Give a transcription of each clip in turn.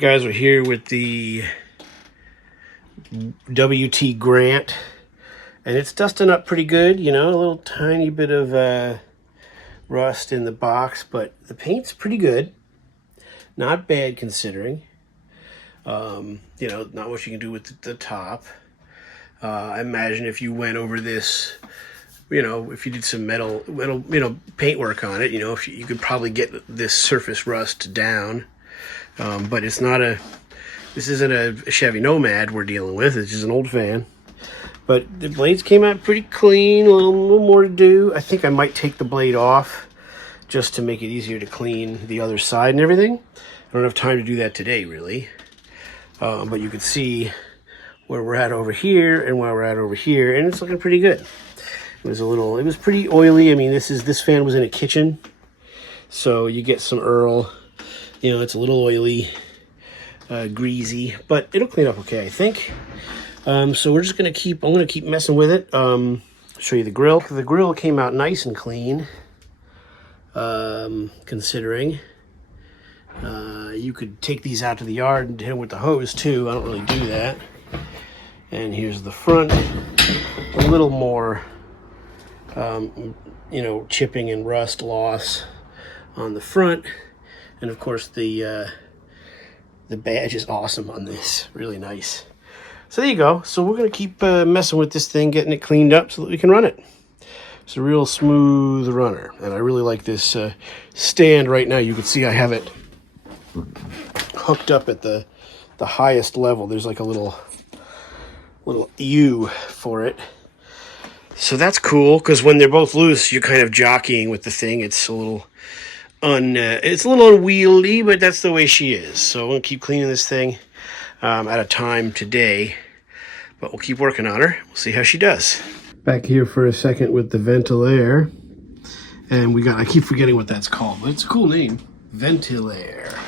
Guys, we're here with the WTGrant, and it's dusting up pretty good, you know, a little tiny bit of rust in the box, but the paint's pretty good. Not bad considering. You know, not much you can do with the top. I imagine if you went over this, you know, if you did some metal, paint work on it, you know, if you could probably get this surface rust down. But it's not this isn't a Chevy Nomad we're dealing with. It's just an old fan. But the blades came out pretty clean, a little more to do. I think I might take the blade off just to make it easier to clean the other side and everything. I don't have time to do that today, really. But you can see where we're at over here and where we're at over here, and it's looking pretty good. It was pretty oily. I mean, this fan was in a kitchen, so you get some Earl. You know, it's a little oily, greasy, but it'll clean up okay, I think. So we're just I'm gonna keep messing with it. Show you the grill. The grill came out nice and clean, considering. You could take these out to the yard and hit them with the hose too. I don't really do that. And here's the front. A little more, you know, chipping and rust loss on the front. And of course the badge is awesome on this, really nice. So there you go. So we're gonna keep messing with this thing, getting it cleaned up so that we can run it. It's a real smooth runner, and I really like this stand right now. You can see I have it hooked up at the highest level. There's like a little U for it. So that's cool, because when they're both loose, you're kind of jockeying with the thing. It's a little unwieldy, but that's the way she is. So we'll keep cleaning this thing at a time today, but we'll keep working on her. We'll see how she does. Back here for a second with the Ventilaire, and I keep forgetting what that's called, but it's a cool name, Ventilaire.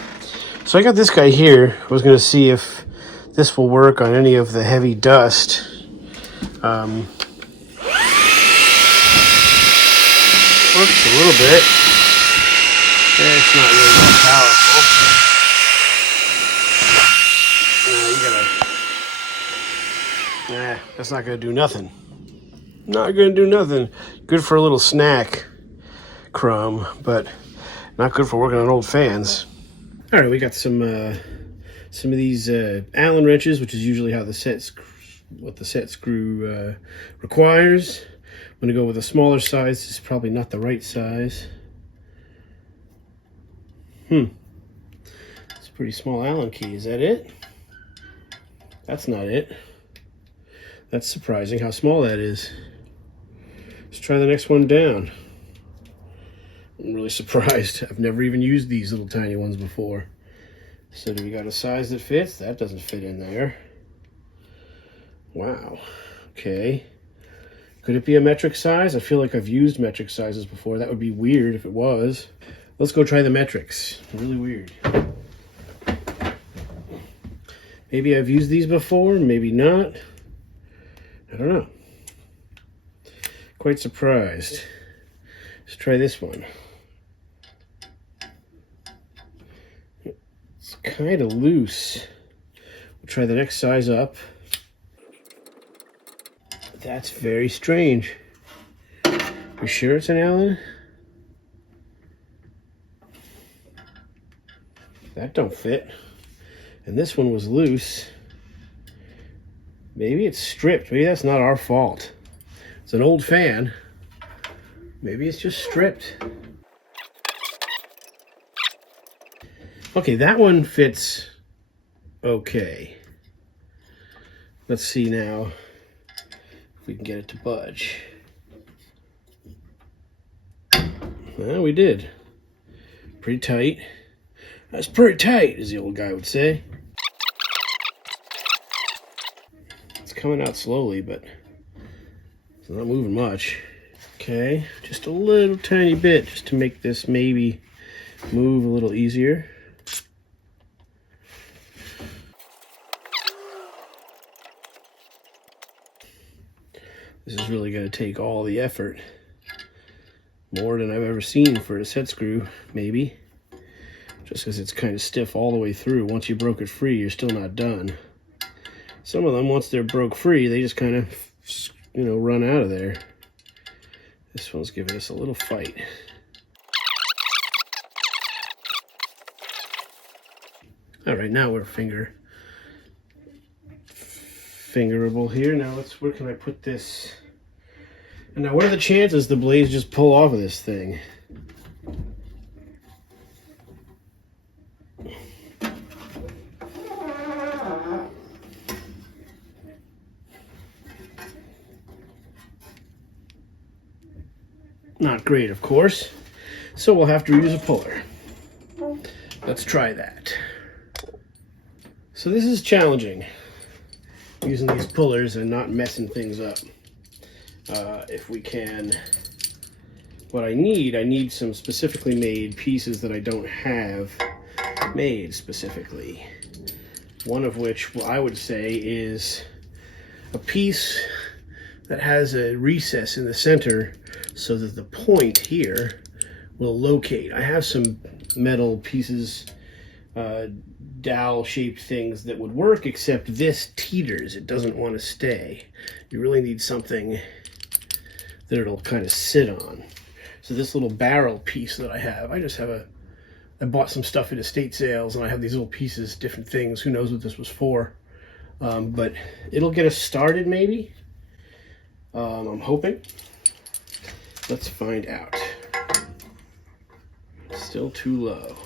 So I got this guy here. I was going to see if this will work on any of the heavy dust. Works a little bit. It's not really that powerful. That's not going to do nothing. Not going to do nothing. Good for a little snack crumb, but not good for working on old fans. All right, we got some of these Allen wrenches, which is usually how the set screw requires. I'm going to go with a smaller size. This is probably not the right size. It's a pretty small Allen key. Is that it? That's not it. That's surprising how small that is. Let's try the next one down. I'm really surprised. I've never even used these little tiny ones before. So do we got a size that fits? That doesn't fit in there. Wow. Okay. Could it be a metric size? I feel like I've used metric sizes before. That would be weird if it was. Let's go try the metrics. Really weird. Maybe I've used these before, maybe not. I don't know. Quite surprised. Let's try this one. It's kind of loose. We'll try the next size up. That's very strange. You sure it's an Allen? That don't fit. And this one was loose. Maybe it's stripped. Maybe that's not our fault. It's an old fan. Maybe it's just stripped. Okay, that one fits okay. Let's see now if we can get it to budge. Well, we did. Pretty tight. That's pretty tight, as the old guy would say. It's coming out slowly, but it's not moving much. Okay, just a little tiny bit, just to make this maybe move a little easier. This is really going to take all the effort. More than I've ever seen for a set screw, maybe. just because it's kind of stiff all the way through. Once you broke it free, you're still not done. Some of them, once they're broke free, they just kind of, you know, run out of there. This one's giving us a little fight. All right, now we're fingerable here. Now where can I put this? And now what are the chances the blades just pull off of this thing? Not great, of course. So we'll have to use a puller. Let's try that. So this is challenging, using these pullers and not messing things up. If we can, what I need some specifically made pieces that I don't have made specifically. One of which I would say is a piece that has a recess in the center so that the point here will locate. I have some metal pieces, dowel shaped things that would work, except this teeters. It doesn't want to stay. You really need something that it'll kind of sit on. So this little barrel piece that I have, I bought some stuff at estate sales, and I have these little pieces, different things. Who knows what this was for? But it'll get us started maybe. I'm hoping. Let's find out. Still too low.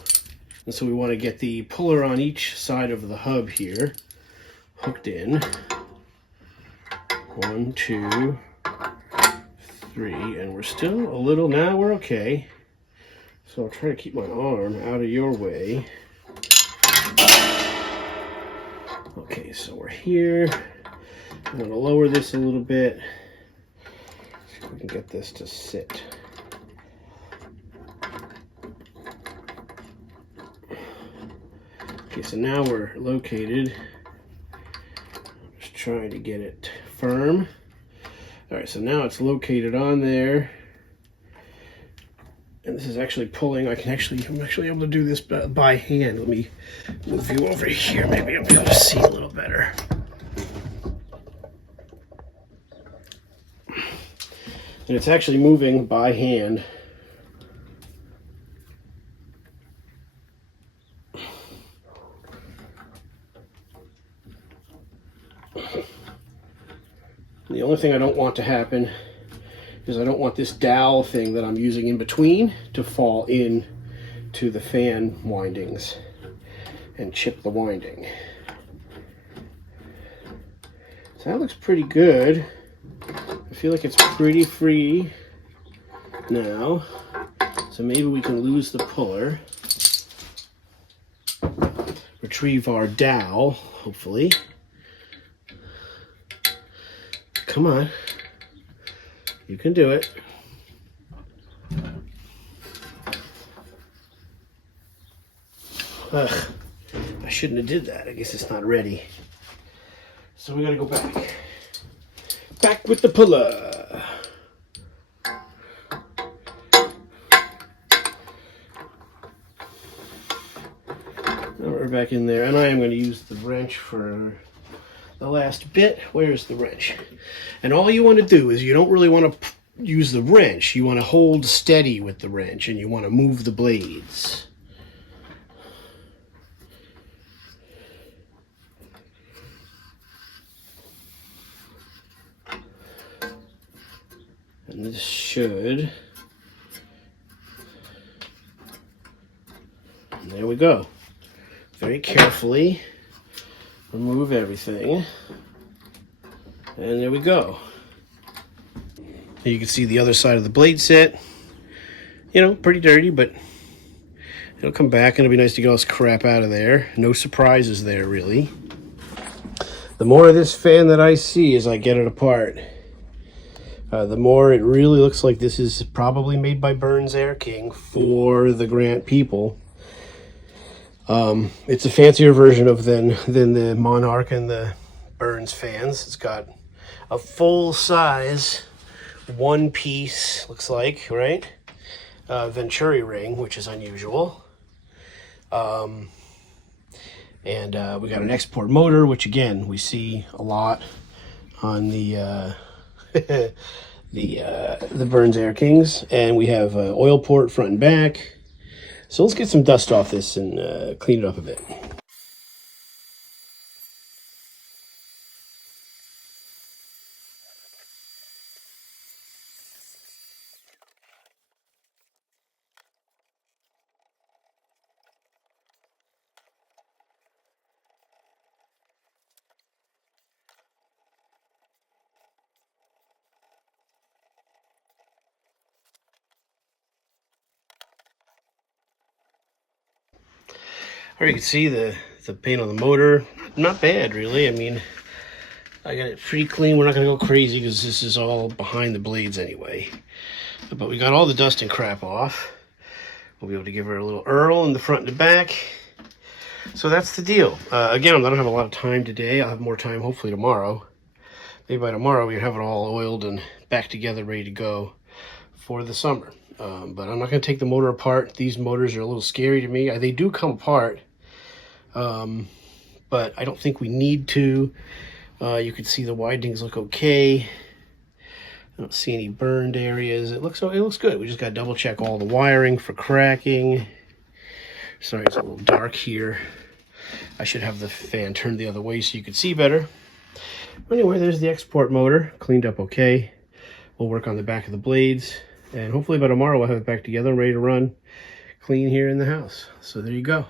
And so we want to get the puller on each side of the hub here hooked in. 1, 2, 3, and we're still a little, now we're okay. So I'll try to keep my arm out of your way. Okay, so we're here. I'm going to lower this a little bit. See if we can get this to sit. Okay, so now we're located. Just trying to get it firm. All right, so now it's located on there. And this is actually pulling. I'm actually able to do this by hand. Let me move you over here. Maybe I'll be able to see a little better. And it's actually moving by hand. The only thing I don't want to happen is I don't want this dowel thing that I'm using in between to fall in to the fan windings and chip the winding. So that looks pretty good. I feel like it's pretty free now. So maybe we can lose the puller. Retrieve our dowel, hopefully. Come on. You can do it. Ugh, I shouldn't have did that. I guess it's not ready. So we gotta go back. Back with the puller. Now we're back in there, and I am going to use the wrench for the last bit. Where's the wrench? And all you want to do is you don't really want to use the wrench. You want to hold steady with the wrench, and you want to move the blades. And this should... And there we go. Very carefully remove everything. And there we go. Here you can see the other side of the blade set. You know, pretty dirty, but it'll come back and it'll be nice to get all this crap out of there. No surprises there, really. The more of this fan that I see as I get it apart, the more it really looks like this is probably made by Burns Air King for the Grant people. It's a fancier version of than the Monarch and the Burns fans. It's got a full size one piece, looks like, right? Venturi ring, which is unusual. And we got an export motor, which again, we see a lot on the the Burns Air Kings. And we have oil port front and back. So let's get some dust off this and clean it up a bit. Or you can see the paint on the motor, not bad really. I mean, I got it pretty clean. We're not gonna go crazy because this is all behind the blades anyway. But we got all the dust and crap off. We'll be able to give her a little Earl in the front and the back. So that's the deal. Again, I don't have a lot of time today. I'll have more time hopefully tomorrow. Maybe by tomorrow we have it all oiled and back together, ready to go for the summer. But I'm not going to take the motor apart. These motors are a little scary to me. They do come apart, but I don't think we need to. You can see the widenings look okay. I don't see any burned areas. It looks good. We just got to double check all the wiring for cracking. Sorry, it's a little dark here. I should have the fan turned the other way so you could see better. Anyway, there's the export motor, cleaned up okay. We'll work on the back of the blades, and hopefully by tomorrow we'll have it back together and ready to run clean here in the house. So there you go.